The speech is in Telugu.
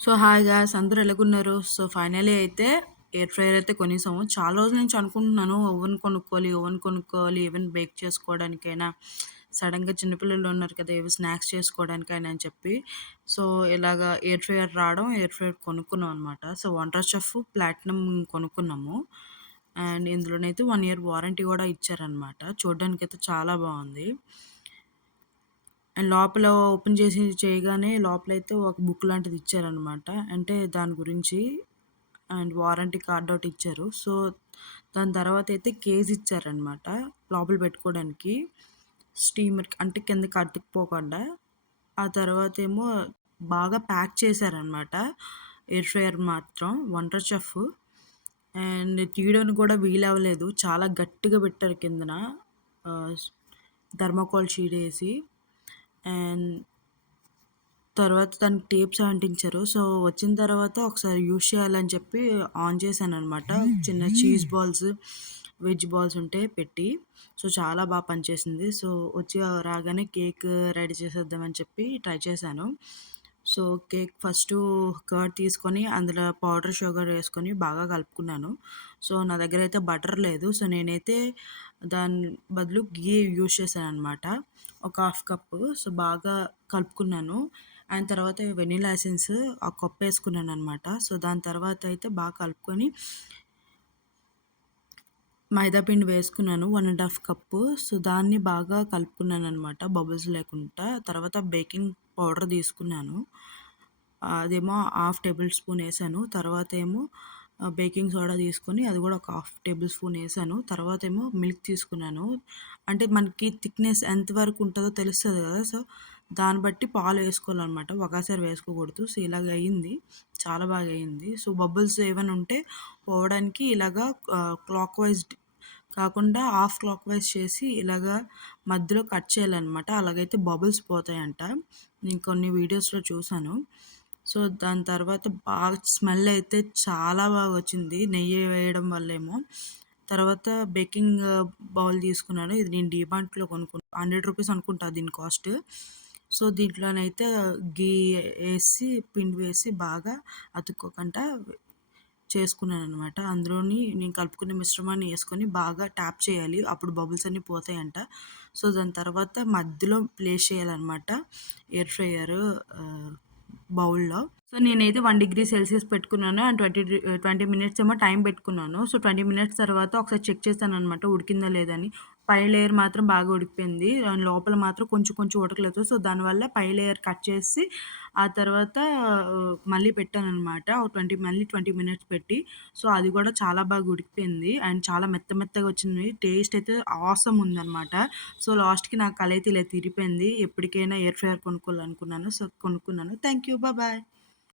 సో, హాయ్ గాయ్స్ అందరూ ఎలాగున్నారు? సో, ఫైనల్లీ అయితే ఎయిర్ ఫ్రైయర్ అయితే కొనేసాము. చాలా రోజుల నుంచి అనుకుంటున్నాను ఓవెన్ కొనుక్కోవాలి ఈవెన్ బేక్ చేసుకోవడానికైనా, సడెన్‌గా చిన్న పిల్లలు ఉన్నారు కదా! ఏవి స్నాక్స్ చేసుకోవడానికైనా అని చెప్పి. సో, ఇలాగా ఎయిర్ ఫ్రైయర్ రావడం ఎయిర్ ఫ్రైయర్ కొనుక్కున్నాం అనమాట. సో, వండర్ చెఫ్ ప్లాటినం కొనుక్కున్నాము. అండ్ ఇందులోనైతే 1 ఇయర్ వారంటీ కూడా ఇచ్చారనమాట. చూడ్డానికైతే చాలా బావుంది. అండ్ లోపల ఓపెన్ చేసి చేయగానే లోపలైతే ఒక బుక్ లాంటిది ఇచ్చారనమాట. అంటే దాని గురించి అండ్ వారంటీ కార్డ్ ఒకటి ఇచ్చారు. సో, దాని తర్వాతయితే కేస్ ఇచ్చారనమాట. లోపల పెట్టుకోవడానికి. స్టీమర్‌కి అంటే కిందకి అతుక్కుపోకుండా. ఆ తర్వాతేమో బాగా ప్యాక్ చేశారనమాట. ఎయిర్ ఫ్రైయర్ మాత్రం వండర్ చెఫ్. అండ్ తీయడానికి కూడా వీలవ్వలేదు. చాలా గట్టిగా పెట్టారు కిందన. ఆహ్, థర్మాకోల్ షీటేసి. అండ్ తర్వాత దానికి టేప్స్ అంటించారు. సో, వచ్చిన తర్వాత ఒకసారి యూజ్ చేయాలని చెప్పి ఆన్ చేశాననమాట. చిన్న చీజ్ బాల్స్, వెజ్ బాల్స్ ఉంటే పెట్టి. సో, చాలా పనిచేసింది. సో, వచ్చి రాగానే కేక్ రెడీ చేసేద్దామని చెప్పి ట్రై చేశాను. సో, కేక్ ఫస్టు కర్డ్ తీసుకొని అందులో పౌడర్ షుగర్ ఏసుకొని బాగా కలుపుకున్నాను. సో, నా దగ్గరైతే బటర్ లేదు. సో, నేనైతే దాని బదులు ఘీ యూజ్ చేశాననమాట. ఒక హాఫ్ కప్పు. సో, బాగా కలుపుకున్నాను. అండ్ తర్వాత వెనిల్లా ఎసెన్స్ ఒక కప్పేసుకున్నాననమాట. సో, దాని తర్వాత అయితే బాగా కలుపుకొని మైదా పిండి వేసుకున్నాను 1 ½ కప్పు. సో, దాన్ని బాగా కలుపుకున్నాననమాట బబుల్స్ లేకుండా. తర్వాత బేకింగ్ పౌడర్ తీసుకున్నాను. అదేమో హాఫ్ టేబుల్ స్పూన్ ఏసాను. తర్వాతేమో బేకింగ్ సోడా తీసుకొని అది కూడా ఒక హాఫ్ టేబుల్ స్పూన్ ఏసాను. తర్వాతేమో మిల్క్ తీసుకున్నాను. అంటే మనకి థిక్‌నెస్ ఎంత వరకు ఉంటదో తెలుస్తది కదా! సో, దాన్ని బట్టి పాలు వేసుకోవాలనమాట. ఒకేసారి వేసుకోకూడదు. సో, ఇలాగ అయింది. చాలా బాగా అయింది. సో, బబుల్స్ ఏవైనా ఉంటే పోవడానికి ఇలాగా క్లాక్ వైస్ కాకుండా హాఫ్ క్లాక్ వైస్ చేసి ఇలాగా మధ్యలో కట్ చేయాలనమాట. అలాగైతే బబుల్స్ పోతాయంట. నేను కొన్ని వీడియోస్‌లో చూసాను. సో, దాని తర్వాత బాగా స్మెల్ అయితే చాలా బాగొచ్చింది. నెయ్యి వేయడం వల్లేమో. తర్వాత బేకింగ్ బౌల్ తీసుకున్నాను. ఇది నేను డీమార్ట్‌లో కొనుక్కున్నా. రూ. 100 అనుకుంటా దీని కాస్ట్. సో, దీంట్లోనైతే ఘీ ఏసి, పిండి వేసి బాగా అతుక్కోకుండా చేసుకున్నాననమాట. అందులోని నేను కలుపుకున్న మిశ్రమాన్ని యేసుకొని బాగా ట్యాప్ చేయాలి. అప్పుడు బబుల్స్ అన్నీ పోతాయంట. సో, దాని తర్వాత మధ్యలో ప్లేస్ చేయాలనమాట ఎయిర్ ఫ్రైయరు బౌల్‌లో. సో, నేనైతే 1 డిగ్రీ సెల్సియస్ పెట్టుకున్నాను. అండ్ 20 మినిట్స్ ఏమో టైం పెట్టుకున్నాను. సో, 20 మినిట్స్ తర్వాత ఒకసారి చెక్ చేశాననమాట ఉడికిందా లేదా అని. పై లేయర్ మాత్రం బాగా ఉడికిపోయింది. అండ్ లోపల మాత్రం కొంచెం కొంచెం ఉడకలేదు. సో, దానివల్ల పై లేయర్ కట్ చేసి ఆ తర్వాత మళ్ళీ పెట్టాననమాట. ఒక 20 మినిట్స్ పెట్టి. సో, అది కూడా చాలా బాగా ఉడికిపోయింది. అండ్ చాలా మెత్త మెత్తగా వచ్చింది. టేస్ట్ అయితే ఆసమ్ ఉందనమాట. సో, లాస్ట్‌కి నా కలైతే ఇలా తిరిగిపోయింది. ఎప్పటికైనా ఎయిర్ ఫ్రైయర్ కొనుక్కోవాలనుకున్నాను. సో, కొనుక్కున్నాను. Thank you. బాయ్.